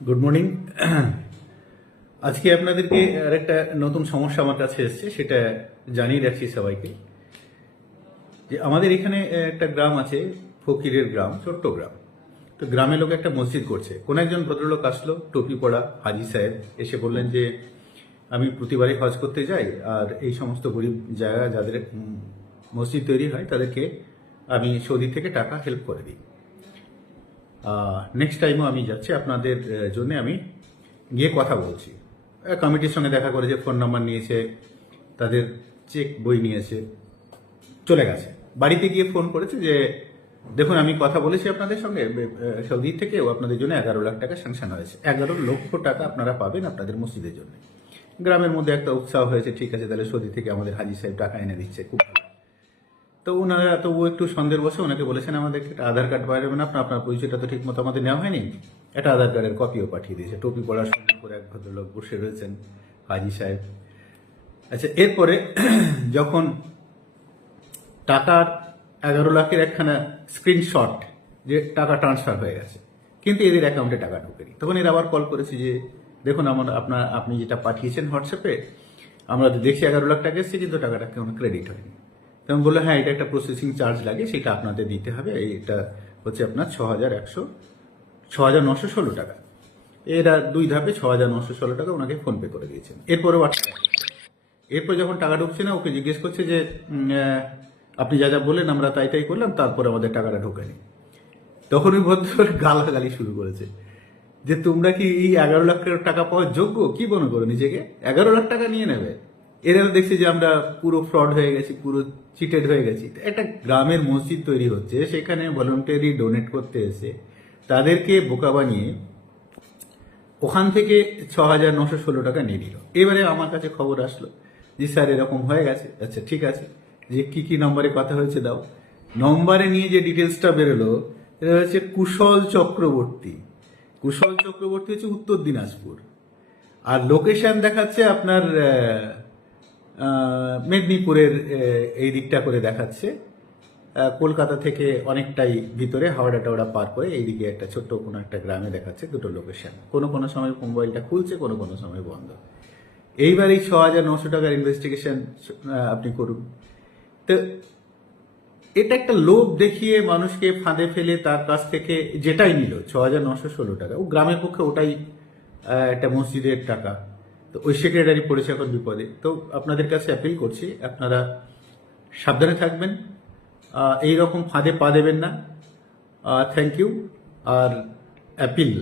Good morning. আজকে আপনাদেরকে আরেকটা নতুন সমস্যা আমার কাছে এসেছে, সেটা জানিয়ে রাখছি সবাইকে যে আমাদের এখানে একটা গ্রাম আছে, ফকিরের গ্রাম, ছোট্ট গ্রাম। তো গ্রামের লোক একটা মসজিদ করছে। কোন একজন ভদ্রলোক আসলো, টুপি পরা হাজি সাহেব, এসে বললেন যে আমি প্রতিবারই হজ করতে যাই, আর এই সমস্ত গরিব জায়গা যাদের মসজিদ তৈরি হয় তাদেরকে আমি সৌদি থেকে টাকা হেল্প করে দিই। নেক্সট টাইমও আমি যাচ্ছি, আপনাদের জন্য আমি গিয়ে কথা বলছি। কমিটির সঙ্গে দেখা করেছে, ফোন নাম্বার নিয়েছে, তাদের চেক বই নিয়েছে, চলে গেছে। বাড়িতে গিয়ে ফোন করেছে যে দেখুন আমি কথা বলেছি আপনাদের সঙ্গে, সৌদি থেকেও আপনাদের জন্য 11 লাখ টাকা স্যাংশন হয়েছে, 11 লক্ষ টাকা আপনারা পাবেন আপনাদের মসজিদের জন্য। গ্রামের মধ্যে একটা উৎসাহ হয়েছে, ঠিক আছে তাহলে সৌদি থেকে আমাদের হাজি সাহেব টাকা এনে দিচ্ছে, খুব ভালো। তো ওনারা তবু একটু সন্দেহের বসে ওনাকে বলেছেন আমাদেরকে একটা আধার কার্ড পাঠাবেন, আপনার পরিচয়টা তো ঠিক মতো আমাদের নেওয়া হয়নি। একটা আধার কার্ডের কপিও পাঠিয়ে দিয়েছে। টুপি পড়ার সুন্দর করে এক ভদ্রলোক বসে রয়েছেন, হাজি সাহেব। আচ্ছা, এরপরে যখন টাকার 11 লাখের একখানা স্ক্রিনশট, যে টাকা ট্রান্সফার হয়ে গেছে কিন্তু এদের অ্যাকাউন্টে টাকা ঢোকেনি, তখন এরা আবার কল করেছে যে দেখুন আপনি যেটা পাঠিয়েছেন হোয়াটসঅ্যাপে, আমরা দেখছি 11 লাখ টাকা এসেছে কিন্তু টাকাটা কেমন ক্রেডিট হয়নি। তেমন বললো হ্যাঁ, এটা একটা প্রসেসিং চার্জ লাগে, সেটা আপনাদের দিতে হবে। এটা হচ্ছে আপনার 6,916 টাকা। এরা 2 ধাপে 6,916 টাকা ওনাকে ফোনপে করে দিয়েছেন। এরপর যখন টাকা ঢুকছে না, ওকে জিজ্ঞেস করছে যে আপনি যা যা বললেন আমরা তাই তাই করলাম, তারপরে আমাদের টাকাটা ঢোকেনি। তখন ওই ভদ্রলোক গালাগালি শুরু করেছে যে তোমরা কি এই 11 লাখ টাকা পাওয়ার যোগ্য, কি মনে করো নিজেকে? 11 লাখ টাকা নিয়ে নেবে? এরা দেখছি যে আমরা পুরো ফ্রড হয়ে গেছি, পুরো চিটেড হয়ে গেছি। একটা গ্রামের মসজিদ তৈরি হচ্ছে, সেখানে ভলেন্টারি ডোনেট করতে এসে তাদেরকে বোকা বানিয়ে ওখান থেকে 6,916 টাকা নিয়ে নিল। এবারে আমার কাছে খবর আসলো যে স্যার এরকম হয়ে গেছে। আচ্ছা ঠিক আছে, যে কি কি নম্বরে কথা হয়েছে দাও। নম্বরে নিয়ে যে ডিটেলসটা বেরোলো, এটা হচ্ছে কুশল চক্রবর্তী। কুশল চক্রবর্তী হচ্ছে উত্তর দিনাজপুর, আর লোকেশন দেখাচ্ছে আপনার মেদিনীপুরের এই দিকটা করে দেখাচ্ছে। কলকাতা থেকে অনেকটাই ভিতরে, হাওড়া টাওড়া পার করে এইদিকে একটা ছোট্ট কোনো একটা গ্রামে দেখাচ্ছে দুটো লোকেশন। কোনো কোনো সময় মোবাইলটা খুলছে, কোনো কোনো সময় বন্ধ। এইবার এই 6,900 টাকার ইনভেস্টিগেশন আপনি করুন। তো এটা একটা লোভ দেখিয়ে মানুষকে ফাঁদে ফেলে তার কাছ থেকে যেটাই নিল 6,916 টাকা, ও গ্রামের পক্ষে ওটাই একটা মসজিদের টাকা। তো ওই সেক্রেটারি পড়েছে এখন বিপদে। তো আপনাদের কাছে অ্যাপিল করছি, আপনারা সাবধানে থাকবেন, এই রকম ফাঁদে পা দেবেন না। Thank you. R appeal